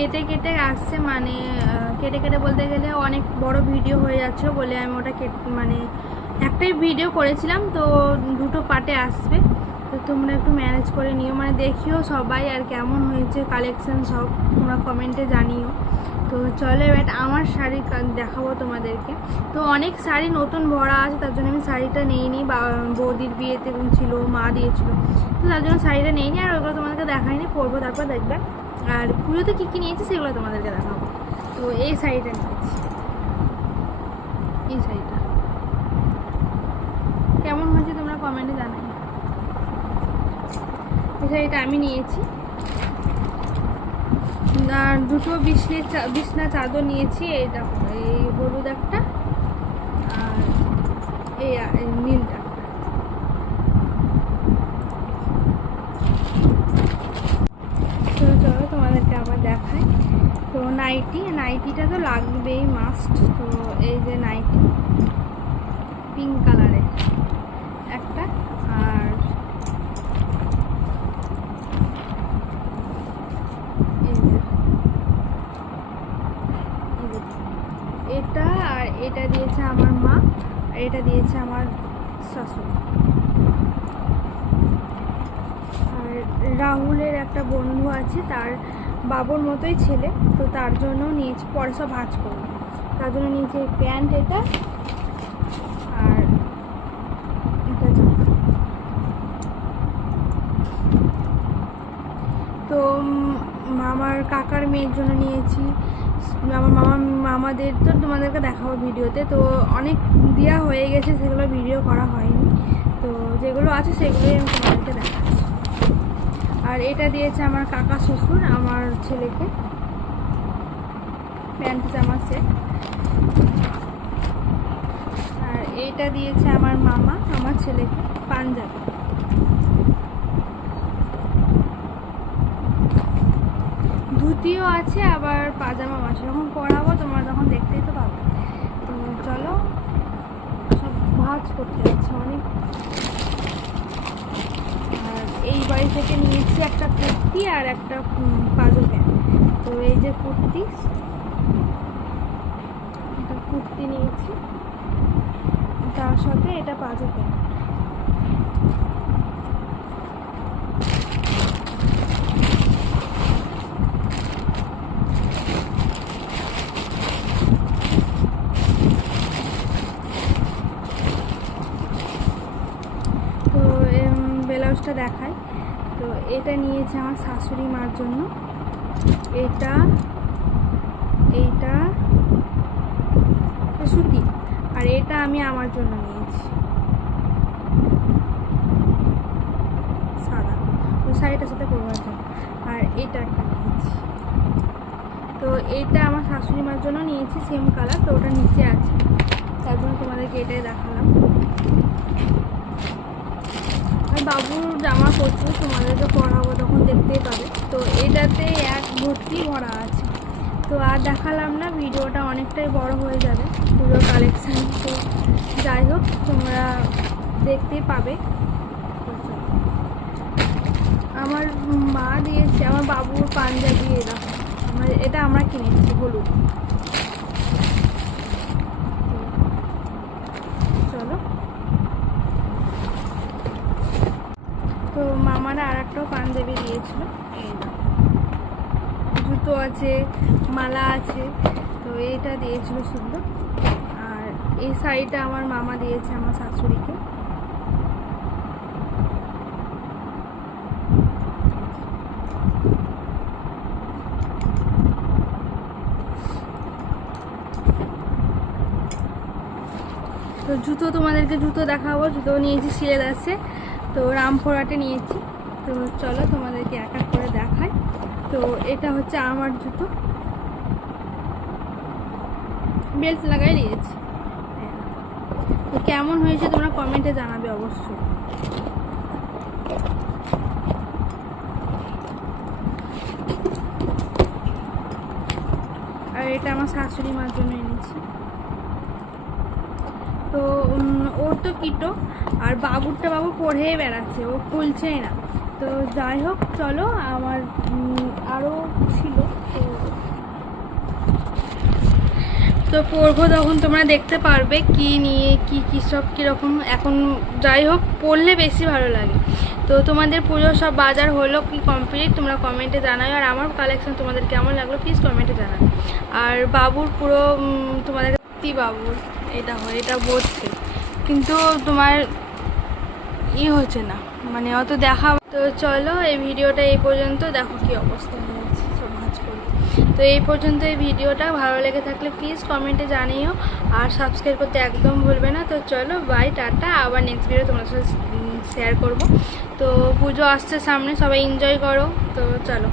কেটে কেটে আসছে মানে কেটে কেটে বলতে গেলে অনেক বড় ভিডিও হয়ে যাচ্ছে বলে আমি ওটা মানে একটাই ভিডিও করেছিলাম, তো দুটো পার্টে আসবে। তো তোমরা একটু ম্যানেজ করে নিও মানে দেখিও সবাই আর কেমন হয়েছে কালেকশন সব, তোমরা কমেন্টে জানিও। তো চলো এবার আমার শাড়ি দেখাবো তোমাদেরকে। তো অনেক শাড়ি নতুন ভরা আছে, তার জন্য আমি শাড়িটা নিইনি, বা, বৌদির বিয়েতে ছিল, মা দিয়েছিল, তো তার জন্য শাড়িটা নিইনি, আর ওগুলো তোমাদেরকে দেখাইনি, পরবো, তারপর দেখবে। আর পুজোতে কী কী নিয়েছি সেগুলো তোমাদেরকে দেখাবো। তো এই শাড়িটা নিয়েছি। এই শাড়িটা। কেমন হয়েছে তোমরা কমেন্টে জানাই এই শাড়িটা আমি নিয়েছি। আর দুটো বিছনে বিছনা চাদর নিয়েছি, এই এই হলুদ একটা আর এই আ- এই নীলটা একটা। তো চলো তোমাদেরকে আবার দেখাই তো নাইটি নাইটিটা তো লাগবেই মাস্ট তো এই যে নাইটি পিঙ্ক কালারের একটা, আর। এটা আর এটা দিয়েছে আমার মা, আর এটা দিয়েছে আমার শাশুড়ি আর রাহুলের একটা বন্ধু আছে, তার বাবুর মতোই ছেলে তো তার জন্য নিয়েছি পরে সব ভাজ করব। তার জন্য নিয়েছি প্যান্ট এটা আর এটা তো উম, আমার কাকার মেয়ের জন্য নিয়েছি আমার মামা মামাদের তো তোমাদেরকে দেখাবো ভিডিওতে তো অনেক দেওয়া হয়ে গেছে সেগুলো ভিডিও করা হয়নি। তো যেগুলো আছে সেগুলোই আমি তোমাদেরকে দেখাচ্ছি। আর এটা দিয়েছে আমার কাকা শ্বশুর, আমার ছেলেকে। প্যান্ট, জামা, সেট। আর এটা দিয়েছে আমার মামা, আমার ছেলেকে, পাঞ্জাবি। ধুতিও আছে, আবার পাজামা আছে। যখন পরাবো, তোমরা তখন দেখতেই তো পাবে। তো চলো, সব ভাজ করতে যাচ্ছে। অনেক বাড়ি থেকে নিয়েছি একটা কুর্তি আর একটা পাজো প্যান্ট। তো এই যে কুর্তি এটা কুর্তি নিয়েছি। তার সাথে এটা পাজো প্যান্ট তো এম, ব্লাউজটা দেখাই। তো এটা নিয়েছে আমার শাশুড়ি মার জন্য। এটা, এইটা, সুতি। আর এটা আমি আমার জন্য নিয়েছি। সাদা। তো শাড়িটার সাথে পরবার জন্য। আর এটা একটা নিয়েছি। তো এইটা আমার শাশুড়ি মার জন্য নিয়েছি সেম কালার তো ওটা নিচে আছে। তার জন্য তোমাদেরকে এটাই দেখালাম। বাবুর জামা পরছে তোমাদেরকে পরাবো তখন দেখতেই পাবে। তো এটাতে এক ভর্তি ভরা আছে। তো আর দেখালাম না, ভিডিওটা অনেকটাই বড় হয়ে যাবে পুরো কালেকশান তো যাই হোক, তোমরা দেখতেই পাবে। আমার মা দিয়েছে, আমার বাবুর পাঞ্জাবি এরা। আমার এটা আমরা কিনেছি, হলুদ তো চলো তো মামারা পাঞ্জাবি দিয়েছিল। এই। জুতো আছে, মালা আছে, তো এইটা দিয়েছিল সুন্দর। আর এই শাড়িটা আমার মামা দিয়েছে আমার শাশুড়িকে। তো জুতো তোমাদেরকে জুতো দেখাবো। জুতো নিয়েছি আছে তো রামপুরহাটে নিয়েছি। তো চলো তোমাদেরকে এক এক করে দেখাই। তো এটা হচ্ছে আমার জুতো। বেল্ট লাগাই নিয়েছি তো কেমন হয়েছে তোমরা কমেন্টে জানাবে অবশ্যই। আর এটা আমার শাশুড়ি মার জন্য এনেছি। তো ওর তো কিটো, আর বাবুরটা বাবু পড়েই বেড়াচ্ছে, ও খুলছেই না। তো যাই হোক, চলো, আমার আরও ছিল, তো পড়ব তখন তোমরা দেখতে পারবে কি নিয়ে, কি, কী সব কীরকম। এখন যাই হোক, পড়লে বেশি ভালো লাগে। তো তোমাদের পুজোর সব বাজার হলো কি কমপ্লিট তোমরা কমেন্টে জানাও। আর আমার কালেকশন তোমাদের কেমন লাগল প্লিজ কমেন্টে জানাও। আর বাবুর পুরো তোমাদের বাবুর, এটা হয়, এটা বলছে। কিন্তু তোমার ই হচ্ছে না। মানে অত দেখা তো চলো, এই ভিডিওটা এই পর্যন্ত। দেখো কি অবস্থা হয়েছে, সব ভাঁজ করে। তো এই পর্যন্ত এই ভিডিওটা। ভালো লেগে থাকলে প্লিজ কমেন্টে জানিও। আর সাবস্ক্রাইব করতে একদম ভুলবে না। তো চলো বাই টাটা। আবার নেক্সট ভিডিও তোমার সাথে শেয়ার করব। তো পুজো আসছে সামনে, সবাই এনজয় করো। তো চলো।